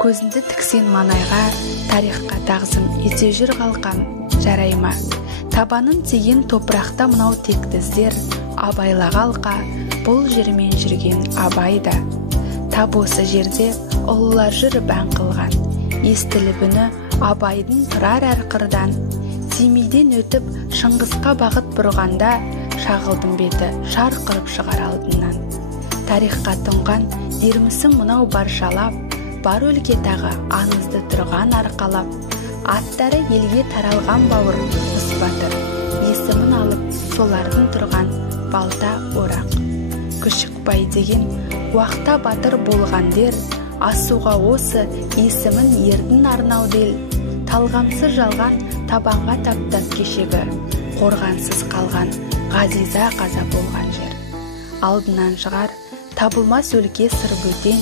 көзінді тіксен манайға, тарихқа тағзым ете жүр қалқам, жарайма. Табанын тиген топырақта мынау тектіздер, абайла қалқа, бұл жермен жүрген абайда. Тап осы жерде ұлылар жүр бән қылған, естілібіні абайдың тұрар әр қырдан. Семейден өтіп Шыңғысқа бағыт бұрғанда, шағылдың беті шарқырып шығар алдынан. Тарихқа тұнған дермісім мұнау баршалап, бар өлке тағы аңызды тұрған арқалап. Аттары елге таралған бауыр ұспатыр, есімін алып солардың тұрған балта орақ. Күшікбай деген уақта батыр болған дер, асуға осы есімін ердің арнау дел. Талғамсыз жалған табанға таптат кешегі, қорғансыз қалған ғазиза қаза болған жер. Алдынан шығар табылмас өлке сыр бөтен,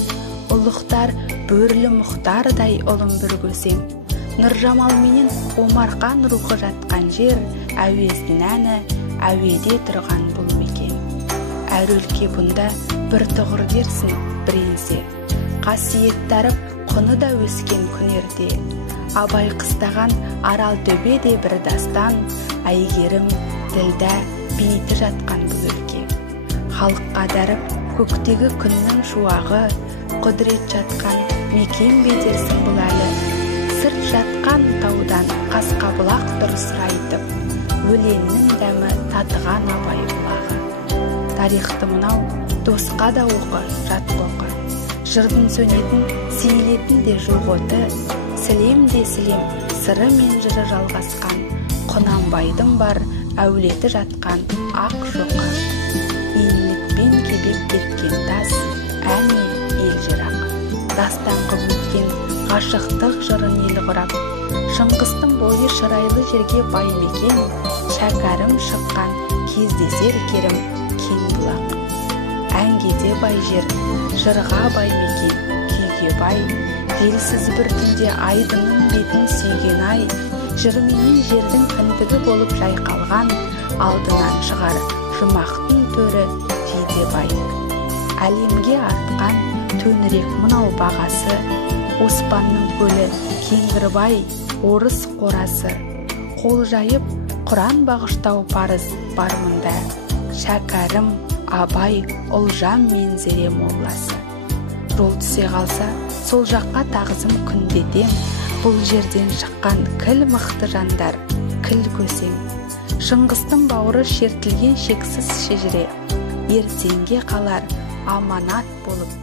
ұлықтар бөрілі мұхтардай ұлым бір көсем. Нұржамал менен Омарқан рухы жатқан жер, әуездің әні әуеде тұрған бұл мекен. Әр өлке бұнда бір тұғыр дерсін біренсе, қасиеттарып құны да өскен күнерде. Абай қыстаған арал төбеде бір дастан, әйгерім ділда бейті жатқан бұл өлке. Халыққа дәріп көктегі күннің шуағы, құдірет жатқан мекен бедерсің бұл әлі. Сырт жатқан таудан қасқа бұлақ тұр сұрайтып, өлеңнің дәмі татыған абай бұлағы. Тарихты мынау досқа да оқы, жат қоқы. Жырдың сөнетін, сейлетін де жоқ оты, сілем де сілем, сыры мен жыры жалғасқан, Құнанбайдың бар әулеті жатқан ақ шоқы. Еңлікпен кебек кеткен тас, әне ел жырақ. Дастан өткен ғашықтық жырын ел құрап, Шыңғыстың бойы шырайлы жерге бай мекен, шәкәрім шыққан кездесер керім кен бұлақ. Әңгеде бай жер, жырға бай мекен, күйге бай. Елсіз бір түнде айдының бетін сүйген ай, жырменен жердің кіндігі болып жайқалған, алдынан шығар жұмақтың төрі жиде бай. Әлемге артқан төнірек мұнау бағасы, Оспанның көлі Кеңгірбай, орыс қорасы. Қол жайып Құран бағыштау парыз бар мұнда, шәкәрім Абай, Ұлжан мен Зере молласы. Жол түсе қалса, сол жаққа тағзым күндетем, бұл жерден шыққан кіл мықты жандар, кіл көсем. Шыңғыстың бауыры шертілген шексіз шежіре, ертеңге қалар аманат болып